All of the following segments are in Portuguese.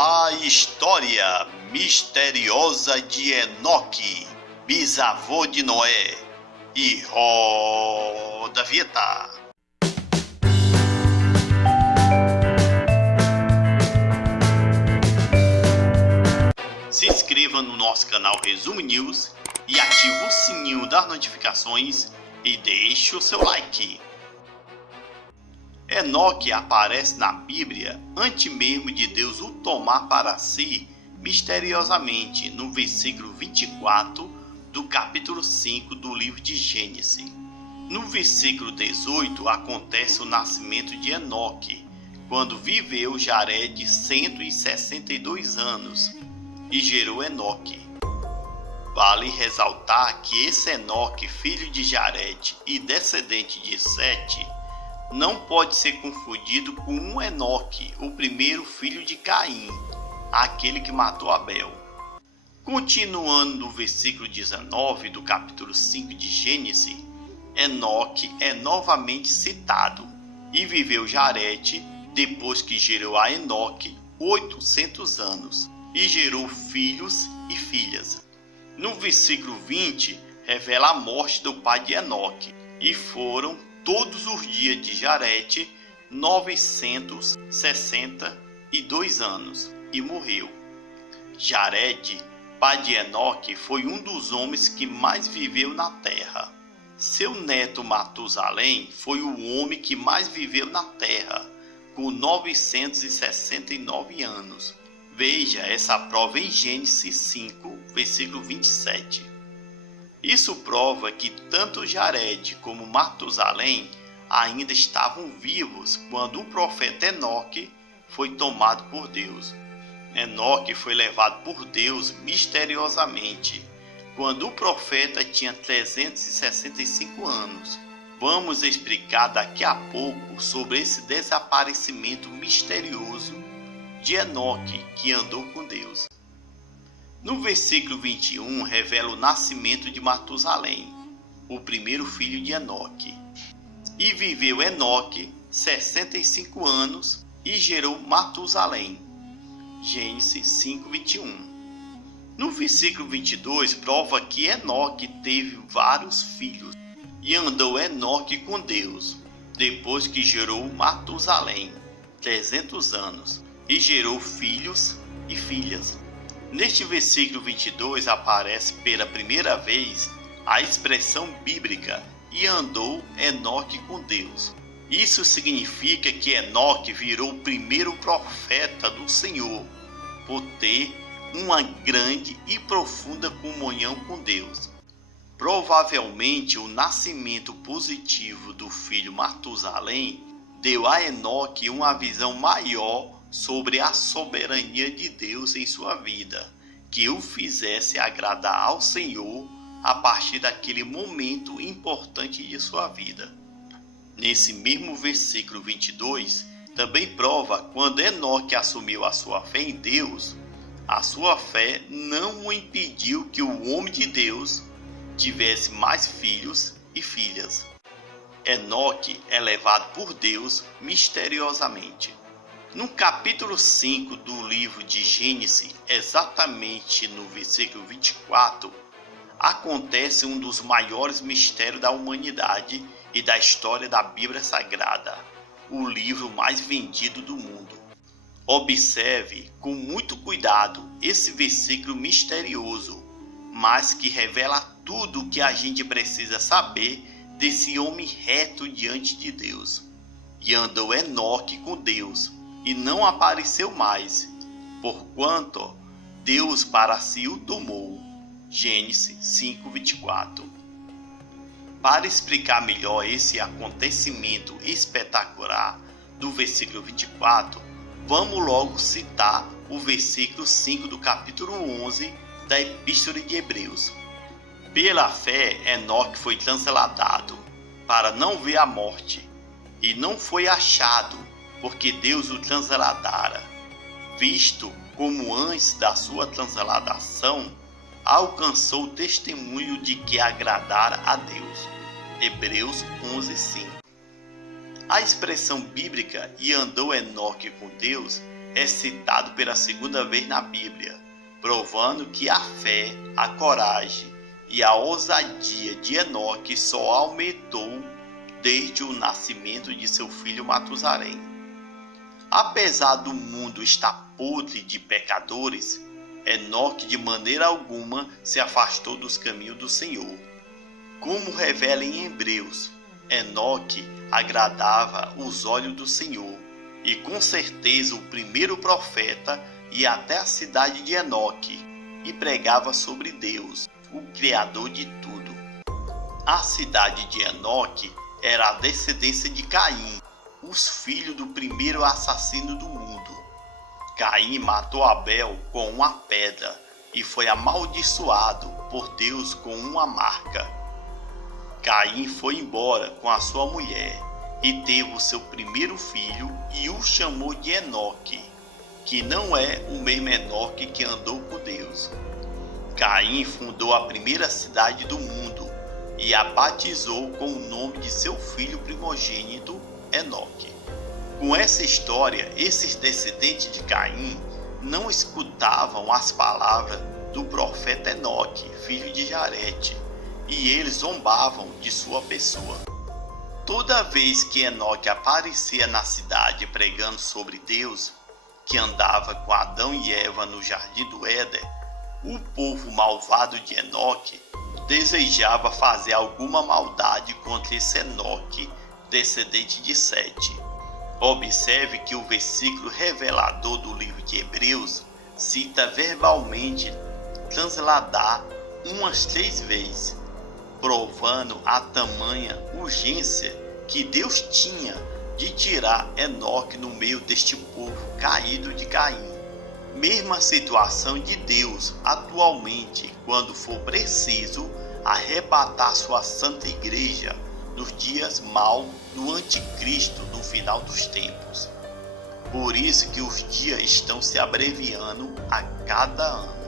A história misteriosa de Enoque, bisavô de Noé, e roda a vinheta. Se inscreva no nosso canal Resumo News e ative o sininho das notificações e deixe o seu like. Enoque aparece na Bíblia antes mesmo de Deus o tomar para si misteriosamente no versículo 24 do capítulo 5 do livro de Gênesis. No versículo 18 acontece o nascimento de Enoque, quando viveu Jared 162 anos e gerou Enoque. Vale ressaltar que esse Enoque, filho de Jared e descendente de Sete, não pode ser confundido com um Enoque, o primeiro filho de Caim, aquele que matou Abel. Continuando no versículo 19 do capítulo 5 de Gênesis, Enoque é novamente citado e viveu Jared depois que gerou a Enoque 800 anos e gerou filhos e filhas. No versículo 20 revela a morte do pai de Enoque e foram todos os dias de Jared 962 anos e morreu. Jared, pai de Enoque, foi um dos homens que mais viveu na terra. Seu neto Matusalém foi o homem que mais viveu na terra, com 969 anos. Veja essa prova em Gênesis 5, versículo 27. Isso prova que tanto Jared como Matusalém ainda estavam vivos quando o profeta Enoque foi tomado por Deus. Enoque foi levado por Deus misteriosamente quando o profeta tinha 365 anos. Vamos explicar daqui a pouco sobre esse desaparecimento misterioso de Enoque, que andou com Deus. No versículo 21 revela o nascimento de Matusalém, o primeiro filho de Enoque. E viveu Enoque 65 anos e gerou Matusalém. Gênesis 5:21. No versículo 22 prova que Enoque teve vários filhos e andou Enoque com Deus, depois que gerou Matusalém 300 anos e gerou filhos e filhas. Neste versículo 22 aparece pela primeira vez a expressão bíblica e andou Enoque com Deus. Isso significa que Enoque virou o primeiro profeta do Senhor, por ter uma grande e profunda comunhão com Deus. Provavelmente o nascimento positivo do filho Matusalém deu a Enoque uma visão maior sobre a soberania de Deus em sua vida, que o fizesse agradar ao Senhor a partir daquele momento importante de sua vida. Nesse mesmo versículo 22, também prova quando Enoque assumiu a sua fé em Deus, a sua fé não o impediu que o homem de Deus tivesse mais filhos e filhas. Enoque é levado por Deus misteriosamente. No capítulo 5 do livro de Gênesis, exatamente no versículo 24, acontece um dos maiores mistérios da humanidade e da história da Bíblia Sagrada, o livro mais vendido do mundo. Observe com muito cuidado esse versículo misterioso, mas que revela tudo o que a gente precisa saber desse homem reto diante de Deus. E andou Enoque com Deus, e não apareceu mais, porquanto Deus para si o tomou. Gênesis 5:24. Para explicar melhor esse acontecimento espetacular do versículo 24, vamos logo citar o versículo 5 do capítulo 11 da Epístola de Hebreus. Pela fé, Enoque foi transladado para não ver a morte, e não foi achado, porque Deus o transladara, visto como antes da sua transladação alcançou o testemunho de que agradara a Deus. Hebreus 11:5. A expressão bíblica "e andou Enoque com Deus" é citado pela segunda vez na Bíblia, provando que a fé, a coragem e a ousadia de Enoque só aumentou desde o nascimento de seu filho Matusalém. Apesar do mundo estar podre de pecadores, Enoque de maneira alguma se afastou dos caminhos do Senhor. Como revela em Hebreus, Enoque agradava os olhos do Senhor, e com certeza o primeiro profeta ia até a cidade de Enoque e pregava sobre Deus, o Criador de tudo. A cidade de Enoque era a descendência de Caim, os filhos do primeiro assassino do mundo. Caim matou Abel com uma pedra e foi amaldiçoado por Deus com uma marca. Caim foi embora com a sua mulher e teve o seu primeiro filho e o chamou de Enoque, que não é o mesmo Enoque que andou com Deus. Caim fundou a primeira cidade do mundo e a batizou com o nome de seu filho primogênito, Enoque. Com essa história, esses descendentes de Caim não escutavam as palavras do profeta Enoque, filho de Jarete, e eles zombavam de sua pessoa. Toda vez que Enoque aparecia na cidade pregando sobre Deus, que andava com Adão e Eva no jardim do Éden, o povo malvado de Enoque desejava fazer alguma maldade contra esse Enoque, descendente de Sete. Observe que o versículo revelador do livro de Hebreus cita verbalmente transladar umas 3 vezes, provando a tamanha urgência que Deus tinha de tirar Enoque no meio deste povo caído de Caim. Mesma situação de Deus atualmente, quando for preciso arrebatar sua santa igreja nos dias maus do anticristo no final dos tempos. Por isso que os dias estão se abreviando a cada ano.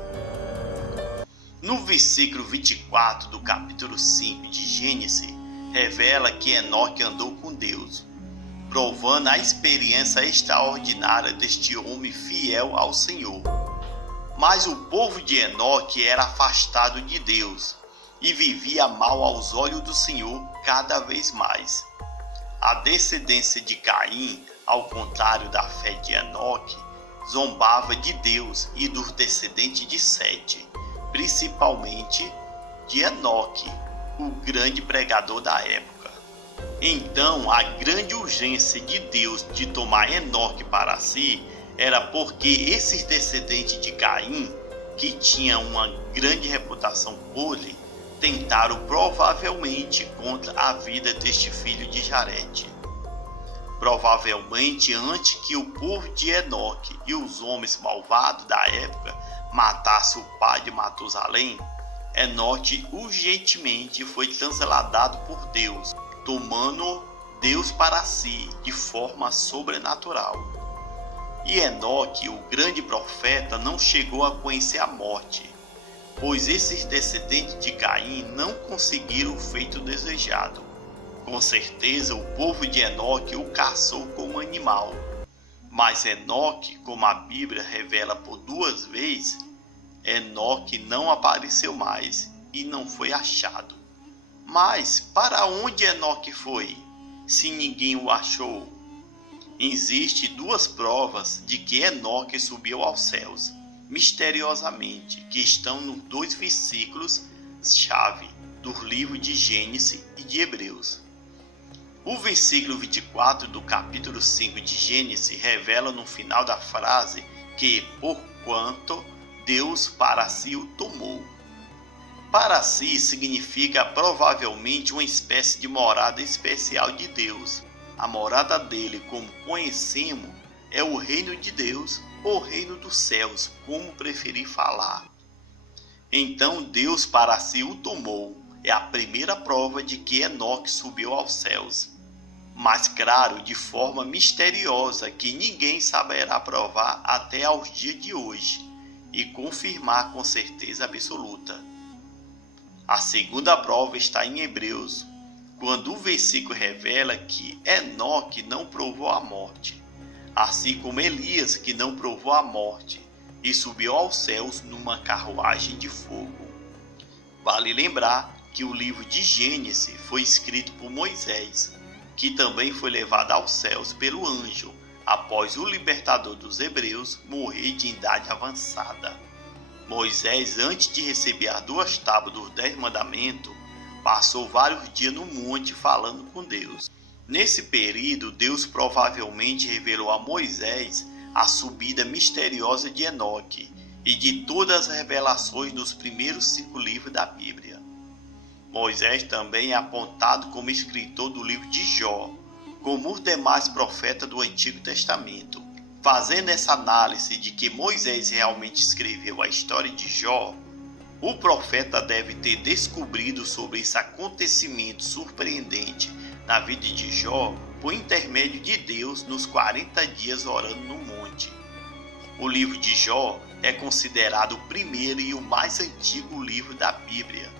No versículo 24 do capítulo 5 de Gênesis, revela que Enoque andou com Deus, provando a experiência extraordinária deste homem fiel ao Senhor. Mas o povo de Enoque era afastado de Deus e vivia mal aos olhos do Senhor cada vez mais. A descendência de Caim, ao contrário da fé de Enoque, zombava de Deus e dos descendentes de Sete, principalmente de Enoque, o grande pregador da época. Então, a grande urgência de Deus de tomar Enoque para si era porque esses descendentes de Caim, que tinham uma grande reputação podre, tentaram provavelmente contra a vida deste filho de Jarete. Provavelmente antes que o povo de Enoque e os homens malvados da época matassem o pai de Matusalém, Enoque urgentemente foi transladado por Deus, tomando Deus para si de forma sobrenatural. E Enoque, o grande profeta, não chegou a conhecer a morte, pois esses descendentes de Caim não conseguiram o feito desejado. Com certeza o povo de Enoque o caçou como animal, mas Enoque, como a Bíblia revela por 2 vezes, Enoque não apareceu mais e não foi achado. Mas para onde Enoque foi, se ninguém o achou? Existem 2 provas de que Enoque subiu aos céus misteriosamente, que estão nos 2 versículos-chave do livro de Gênesis e de Hebreus. O versículo 24 do capítulo 5 de Gênesis revela no final da frase que, porquanto Deus para si o tomou. Para si significa provavelmente uma espécie de morada especial de Deus. A morada dele, como conhecemos, é o reino de Deus ou reino dos céus, como preferir falar. Então Deus para si o tomou, é a primeira prova de que Enoque subiu aos céus. Mas claro, de forma misteriosa que ninguém saberá provar até aos dias de hoje e confirmar com certeza absoluta. A segunda prova está em Hebreus, quando o versículo revela que Enoque não provou a morte. assim como Elias, que não provou a morte e subiu aos céus numa carruagem de fogo. Vale lembrar que o livro de Gênesis foi escrito por Moisés, que também foi levado aos céus pelo anjo após o libertador dos hebreus morrer de idade avançada. Moisés, antes de receber as 2 tábuas dos 10 mandamentos, passou vários dias no monte falando com Deus. Nesse período, Deus provavelmente revelou a Moisés a subida misteriosa de Enoque e de todas as revelações nos primeiros 5 livros da Bíblia. Moisés também é apontado como escritor do livro de Jó, como os demais profetas do Antigo Testamento. Fazendo essa análise de que Moisés realmente escreveu a história de Jó, o profeta deve ter descobrido sobre esse acontecimento surpreendente na vida de Jó por intermédio de Deus nos 40 dias orando no monte. O livro de Jó é considerado o primeiro e o mais antigo livro da Bíblia,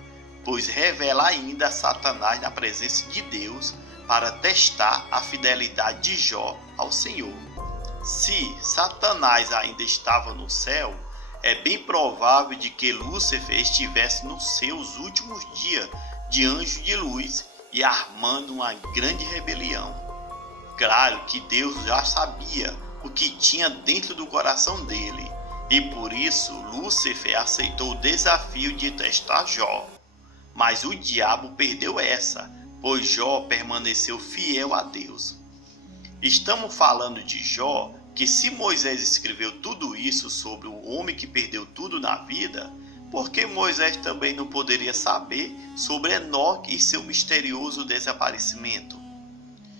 pois revela ainda Satanás na presença de Deus para testar a fidelidade de Jó ao Senhor. Se Satanás ainda estava no céu, é bem provável de que Lúcifer estivesse nos seus últimos dias de anjo de luz e armando uma grande rebelião. Claro que Deus já sabia o que tinha dentro do coração dele, e por isso Lúcifer aceitou o desafio de testar Jó. Mas o diabo perdeu essa, pois Jó permaneceu fiel a Deus. Estamos falando de Jó, que se Moisés escreveu tudo isso sobre o homem que perdeu tudo na vida, por que Moisés também não poderia saber sobre Enoque e seu misterioso desaparecimento?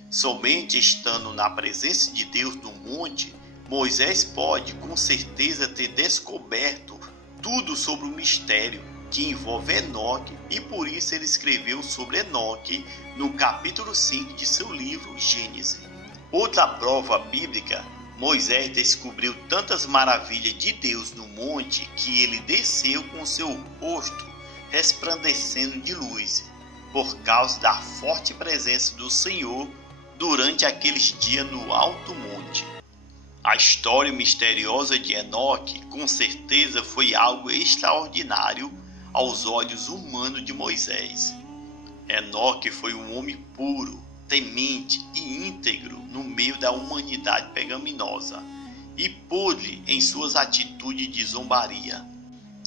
Somente estando na presença de Deus no monte, Moisés pode com certeza ter descoberto tudo sobre o mistério que envolve Enoque, e por isso ele escreveu sobre Enoque no capítulo 5 de seu livro Gênesis. Outra prova bíblica, Moisés descobriu tantas maravilhas de Deus no monte que ele desceu com seu rosto resplandecendo de luz, por causa da forte presença do Senhor durante aqueles dias no alto monte. A história misteriosa de Enoque com certeza foi algo extraordinário aos olhos humanos de Moisés. Enoque foi um homem puro, temente e íntegro no meio da humanidade pecaminosa e podre em suas atitudes de zombaria.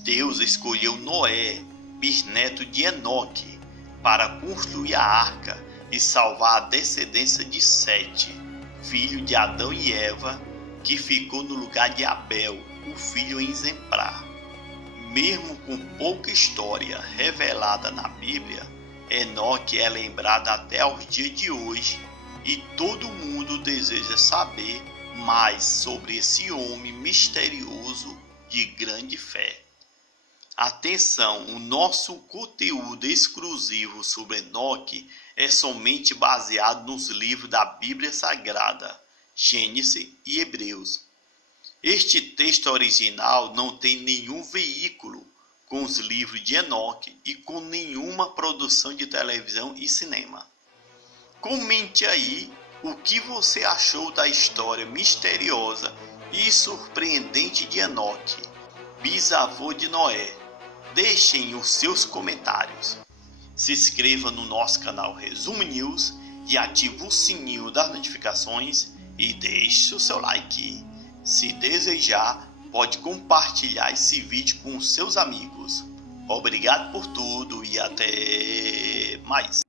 Deus escolheu Noé, bisneto de Enoque, para construir a arca e salvar a descendência de Sete, filho de Adão e Eva, que ficou no lugar de Abel, o filho exemplar. Mesmo com pouca história revelada na Bíblia, Enoque é lembrado até aos dias de hoje e todo mundo deseja saber mais sobre esse homem misterioso de grande fé. Atenção, o nosso conteúdo exclusivo sobre Enoque é somente baseado nos livros da Bíblia Sagrada, Gênesis e Hebreus. Este texto original não tem nenhum veículo com os livros de Enoque e com nenhuma produção de televisão e cinema. Comente aí o que você achou da história misteriosa e surpreendente de Enoque, bisavô de Noé. Deixem os seus comentários. Se inscreva no nosso canal Resumo News e ative o sininho das notificações e deixe o seu like. Se desejar, pode compartilhar esse vídeo com seus amigos. Obrigado por tudo e até mais.